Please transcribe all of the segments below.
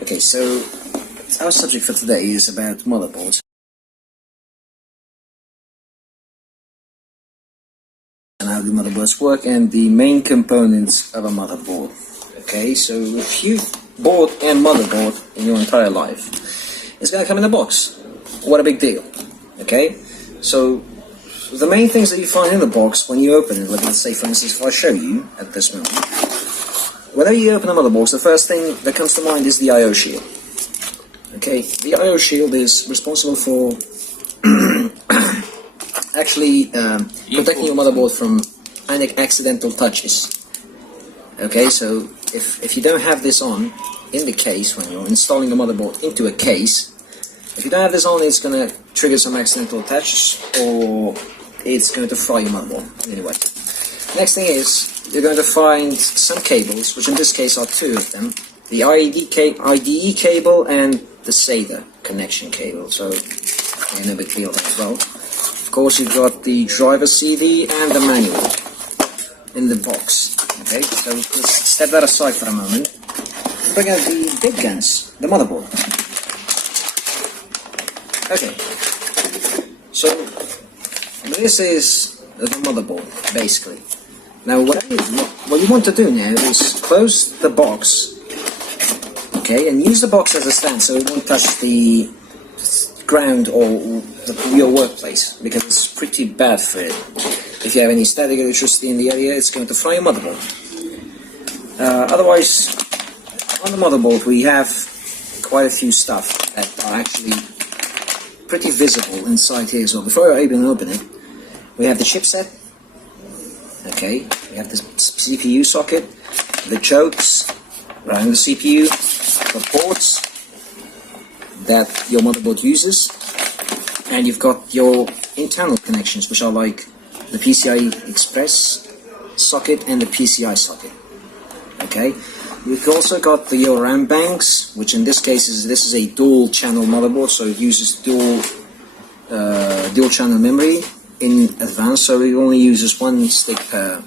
Okay, so our subject for today is about motherboards and how do motherboards work and the main components of a motherboard. Okay, so if you've bought a motherboard in your entire life, it's gonna come in a box. What a big deal. Okay, so the main things that you find in the box when you open it, like let's say for instance if I show you at this moment, whenever you open a motherboard, the first thing that comes to mind is the I/O shield. Okay, the I/O shield is responsible for actually protecting your motherboard from any accidental touches. Okay, so if you don't have this on in the case when you're installing a motherboard into a case, if you don't have this on, it's going to trigger some accidental touches or it's going to fry your motherboard. Anyway, next thing is you're going to find some cables, which in this case are two of them, the IDE cable and the SATA connection cable, so no big deal as well. Of course you've got the driver CD and the manual in the box. Okay, so let's step that aside for a moment. Bring out the big guns, the motherboard. Okay, so this is the motherboard basically. Now what you want to do now is close the box, okay, and use the box as a stand so it won't touch the ground or your workplace, because it's pretty bad for it. If you have any static electricity in the area, it's going to fry your motherboard. Otherwise, on the motherboard we have quite a few stuff that are actually pretty visible inside here as well. Before I even open it, we have the chipset. Okay, we have the CPU socket, the chokes around the CPU, the ports that your motherboard uses, and you've got your internal connections, which are like the PCI Express socket and the PCI socket. Okay, we've also got your RAM banks, which in this case this is a dual channel motherboard, so it uses dual channel memory in advance, so it only uses one stick per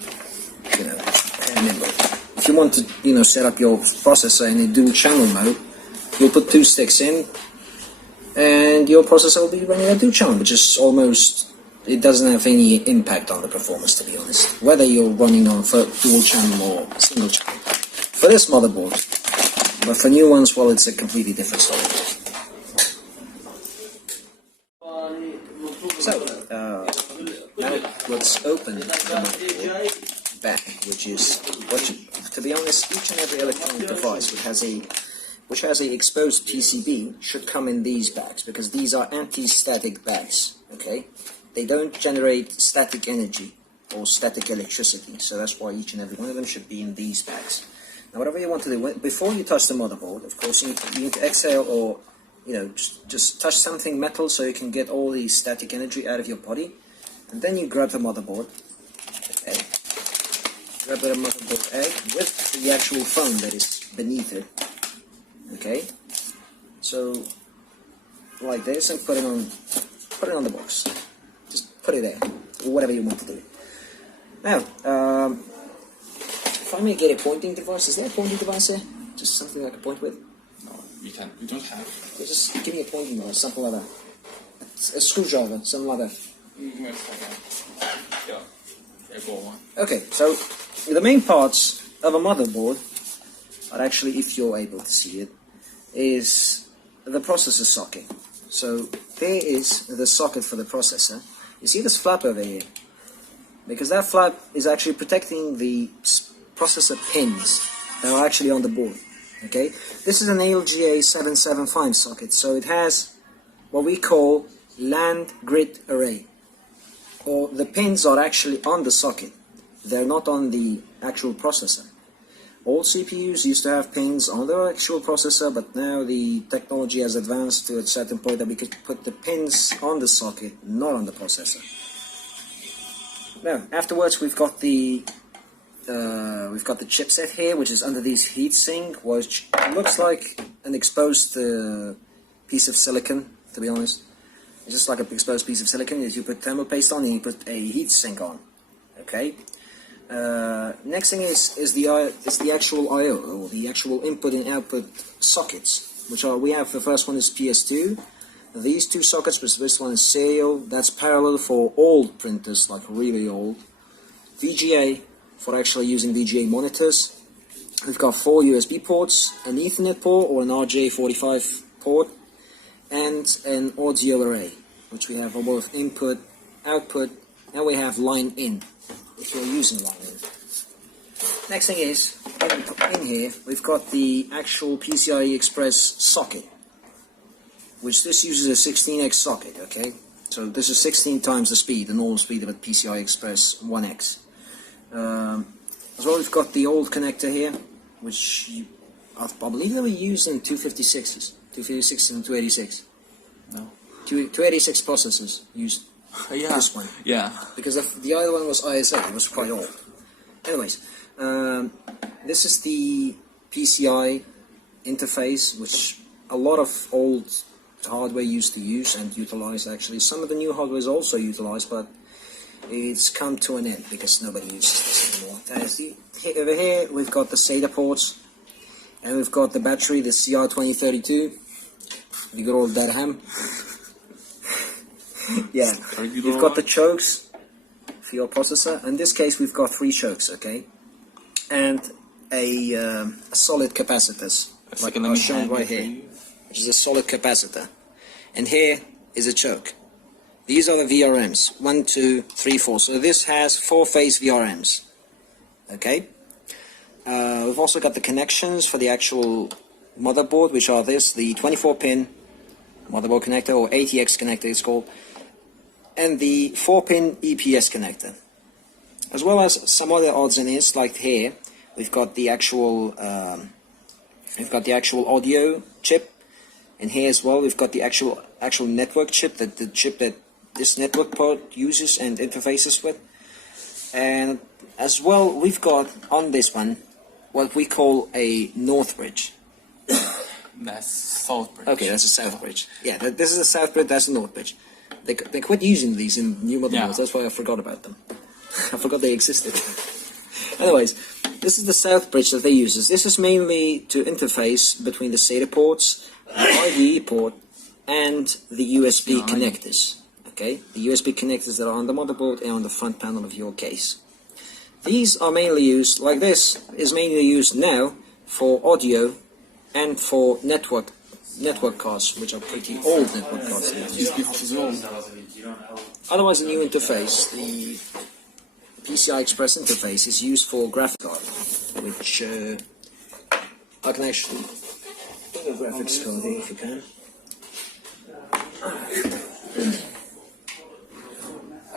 memory. If you want to set up your processor in a dual channel mode, you'll put two sticks in and your processor will be running a dual channel, which is almost, it doesn't have any impact on the performance, to be honest, whether you're running on dual channel or single channel. For this motherboard, but for new ones, well, it's a completely different story. So, now let's open the motherboard back, which is, to be honest, each and every electronic device which has a exposed PCB should come in these bags, because these are anti-static bags, okay? They don't generate static energy or static electricity, so that's why each and every one of them should be in these bags. Now, whatever you want to do, before you touch the motherboard, of course, you need to exhale or just touch something metal so you can get all the static energy out of your body, and then you grab the motherboard, okay. Grab the motherboard egg with the actual phone that is beneath it, okay. So like this, and put it on the box. Just put it there, or whatever you want to do. Now, if I may get a pointing device, is there a pointing device there? Just something I can point with? You don't have. So just give me a pointing device, something like that. A screwdriver, something like that. Okay, so the main parts of a motherboard are actually, if you're able to see it, is the processor socket. So there is the socket for the processor. You see this flap over here? Because that flap is actually protecting the processor pins that are actually on the board. Okay, this is an ALGA 775 socket, so it has what we call land grid array, or the pins are actually on the socket, they're not on the actual processor. All CPUs used to have pins on their actual processor, but now the technology has advanced to a certain point that we could put the pins on the socket, not on the processor. Now, afterwards we've got the chipset here, which is under this heatsink, which looks like an exposed piece of silicon, to be honest. It's just like an exposed piece of silicon. As you put thermal paste on and you put a heatsink on. Okay. Next thing is the actual I/O, or the actual input and output sockets, which are, we have, the first one is PS2. These two sockets, which this one is serial, that's parallel for old printers, like really old. VGA, for actually using VGA monitors. We've got 4 USB ports, an Ethernet port or an RJ45 port, and an audio array, which we have on both input, output, and we have line in, if you're using line in. Next thing is, in here, we've got the actual PCI Express socket, which this uses a 16x socket, okay? So this is 16 times the speed, the normal speed of a PCI Express 1X. As well, we've got the old connector here, which I believe they were used in 256s, 256 and 286. No. 286 processors used Yeah. this one. Yeah. Because the other one was ISA, it was quite old. Anyways, this is the PCI interface, which a lot of old hardware used to use and utilize actually. Some of the new hardware is also utilized, but it's come to an end because nobody uses this anymore. Over here we've got the SATA ports, and we've got the battery, the CR2032. The good old dead ham. Yeah, you've got the chokes for your processor. In this case, we've got 3 chokes, okay, and a solid capacitors, like I'm shown right here, which is a solid capacitor. And here is a choke. These are the VRMs, 1, 2, 3, 4. So this has 4-phase VRMs, okay. We've also got the connections for the actual motherboard, which are this, the 24-pin motherboard connector, or ATX connector it's called, and the 4-pin EPS connector, as well as some other odds and ends. Like here, we've got the actual audio chip, and here as well we've got the actual network chip, the chip that this network port uses and interfaces with. And as well, we've got on this one what we call a north bridge. That's south bridge. Okay, that's a south bridge. Yeah, this is a south bridge, that's a north bridge. They quit using these in new motherboards, Yeah. that's why I forgot about them. I forgot they existed. Anyways, this is the south bridge that they use. This is mainly to interface between the SATA ports, the IDE port, and the USB connectors. Okay, the USB connectors that are on the motherboard and on the front panel of your case. These are mainly used, like this, is mainly used now for audio and for network cards, which are pretty old network cards. Otherwise, the new interface, the PCI Express interface, is used for graphics card, which I can actually put a graphics card here if you can.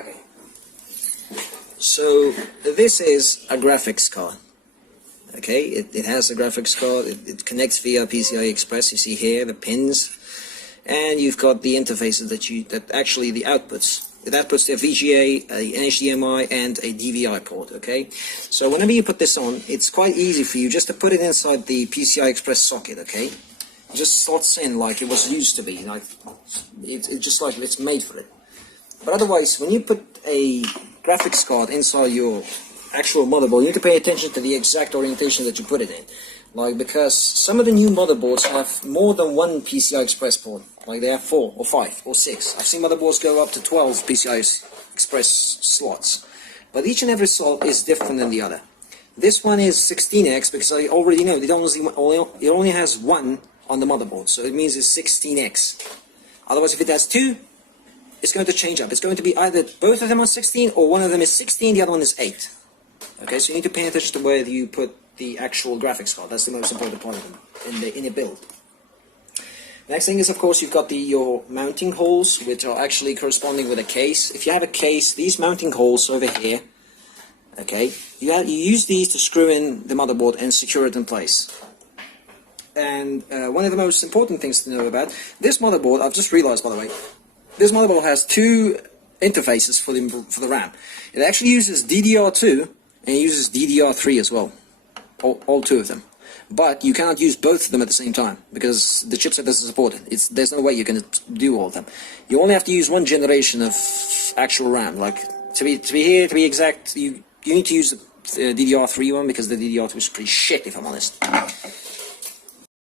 Okay. So this is a graphics card. Okay, it has a graphics card, it connects via PCI Express, you see here the pins, and you've got the interfaces that actually the outputs. It outputs to a VGA, a HDMI, and a DVI port, okay? So whenever you put this on, it's quite easy for you just to put it inside the PCI Express socket, okay? It just slots in like it was used to be, like it's just like it's made for it. But otherwise, when you put a graphics card inside your actual motherboard, you need to pay attention to the exact orientation that you put it in. Like, because some of the new motherboards have more than one PCI Express port. Like, they have 4 or 5 or 6. I've seen motherboards go up to 12 PCI Express slots. But each and every slot is different than the other. This one is 16x because I already know it only has 1 on the motherboard. So it means it's 16x. Otherwise, if it has 2, it's going to change up. It's going to be either both of them are 16 or one of them is 16, the other one is 8. Okay, so you need to pay attention to where you put the actual graphics card. That's the most important part of them in a build. Next thing is, of course, you've got your mounting holes, which are actually corresponding with a case. If you have a case, these mounting holes over here, okay, you use these to screw in the motherboard and secure it in place. And one of the most important things to know about this motherboard, I've just realized, by the way, this motherboard has 2 interfaces for the RAM. It actually uses DDR2 and it uses DDR3 as well, all 2 of them. But you cannot use both of them at the same time because the chipset doesn't support it. There's no way you're going to do all of them. You only have to use one generation of actual RAM. Like to be exact, you need to use DDR3 one because the DDR2 is pretty shit, if I'm honest.